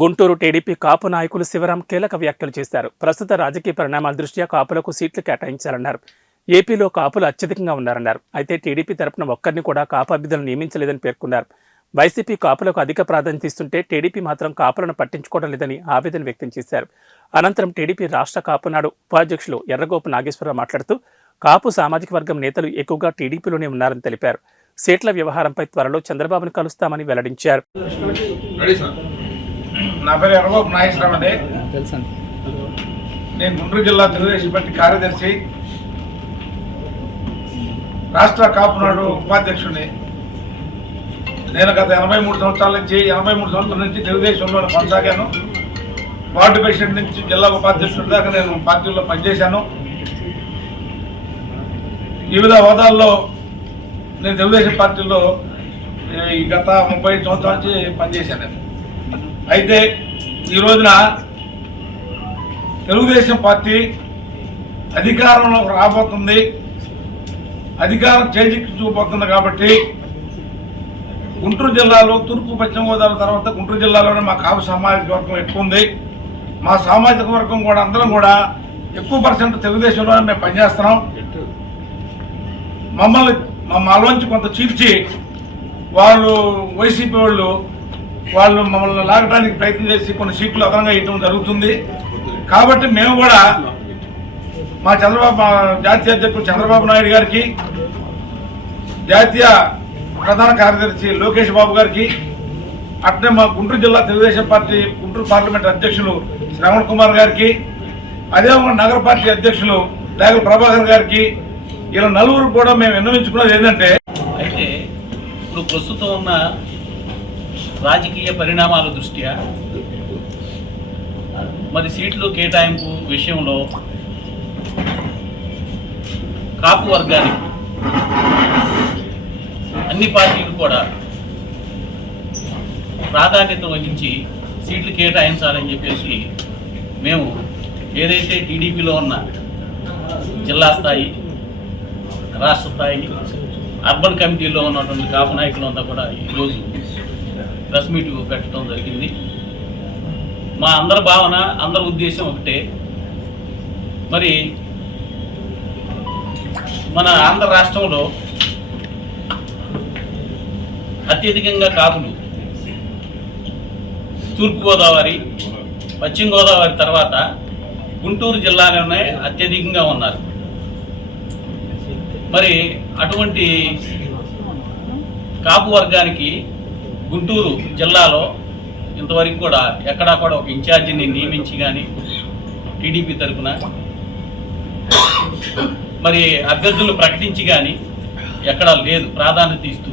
Guntur TDP కాపు నాయకులు శివరాం కీలక వ్యాఖ్యలు చేశారు. ప్రస్తుత రాజకీయ పరిణామాల దృష్ట్యా కాపులకు సీట్లు కేటాయించాలన్నారు. ఏపీలో కాపులు అత్యధికంగా ఉన్నారన్నారు. అయితే టీడీపీ తరపున ఒక్కరిని కూడా కాపు అభ్యర్థులను నియమించలేదని పేర్కొన్నారు. వైసీపీ కాపులకు అధిక ప్రాధాన్యత ఇస్తుంటే టీడీపీ మాత్రం కాపులను పట్టించుకోవడం లేదని ఆవేదన వ్యక్తం చేశారు. అనంతరం టీడీపీ రాష్ట్ర కాపునాడు ఉపాధ్యక్షులు ఎర్రగోపు నాగేశ్వరరావు మాట్లాడుతూ కాపు సామాజిక వర్గం నేతలు ఎక్కువగా టీడీపీలోనే ఉన్నారని తెలిపారు. సీట్ల వ్యవహారంపై త్వరలో చంద్రబాబును కలుస్తామని వెల్లడించారు. నా పేరు ఎర్రగోపు నాగేశ్వరరావు అండి. నేను గుంటూరు జిల్లా తెలుగుదేశం పార్టీ కార్యదర్శి, రాష్ట్ర కాపునాడు ఉపాధ్యక్షుడిని. నేను గత 83 సంవత్సరాల నుంచి తెలుగుదేశంలో కొనసాగాను. వార్డు ప్రెసిడెంట్ నుంచి జిల్లా ఉపాధ్యక్షుడి దాకా నేను పార్టీలో పనిచేశాను. వివిధ హోదాల్లో నేను తెలుగుదేశం పార్టీలో ఈ గత 30 సంవత్సరాల నుంచి పనిచేశాను. అయితే ఈ రోజున తెలుగుదేశం పార్టీ అధికారంలోకి రాబోతుంది, అధికారం చేజిక్కించుకుపోతుంది. కాబట్టి గుంటూరు జిల్లాలో తూర్పు పశ్చిమ గోదావరి తర్వాత గుంటూరు జిల్లాలోనే మా కాపు సామాజిక వర్గం ఎక్కువ ఉంది. మా సామాజిక వర్గం కూడా అందరం కూడా ఎక్కువ % తెలుగుదేశంలోనే మేము పనిచేస్తున్నాం. మాలోంచి కొంత చీల్చి వాళ్ళు వైసీపీ వాళ్ళు మమ్మల్ని లాగడానికి ప్రయత్నం చేసి కొన్ని సీట్లు అదనంగా ఇవ్వడం జరుగుతుంది. కాబట్టి మేము కూడా మా జాతీయ అధ్యక్షుడు చంద్రబాబు నాయుడు గారికి, జాతీయ ప్రధాన కార్యదర్శి లోకేష్ బాబు గారికి, అట్నే మా గుంటూరు జిల్లా తెలుగుదేశం పార్టీ గుంటూరు పార్లమెంట్ అధ్యక్షులు శ్రవణ్ కుమార్ గారికి, అదేవిధంగా నగర పార్టీ అధ్యక్షులు లేగల ప్రభాకర్ గారికి, ఇలా నలుగురు కూడా మేము విన్నవించుకున్నది ఏంటంటే, అయితే ఇప్పుడు ప్రస్తుతం ఉన్న రాజకీయ పరిణామాల దృష్ట్యా మరి సీట్లు కేటాయింపు విషయంలో కాపు వర్గానికి అన్ని పార్టీలు కూడా ప్రాధాన్యత వహించి సీట్లు కేటాయించాలని చెప్పేసి మేము ఏదైతే టీడీపీలో ఉన్న జిల్లా స్థాయి, రాష్ట్ర స్థాయి, అర్బన్ కమిటీలో ఉన్నటువంటి కాపు నాయకులంతా కూడా ఈరోజు ప్రెస్ మీట్ పెట్టడం జరిగింది. మా అందరి భావన, అందరి ఉద్దేశం ఒకటే. మరి మన ఆంధ్ర రాష్ట్రంలో అత్యధికంగా కాపులు తూర్పుగోదావరి, పశ్చిమ గోదావరి తర్వాత గుంటూరు జిల్లాలోనే అత్యధికంగా ఉన్నారు. మరి అటువంటి కాపు వర్గానికి గుంటూరు జిల్లాలో ఇంతవరకు కూడా ఎక్కడా కూడా ఒక ఇన్ఛార్జిని నియమించి కానీ టీడీపీ తరఫున మరి అభ్యర్థులు ప్రకటించి కానీ ఎక్కడా లేదు ప్రాధాన్యత ఇస్తూ.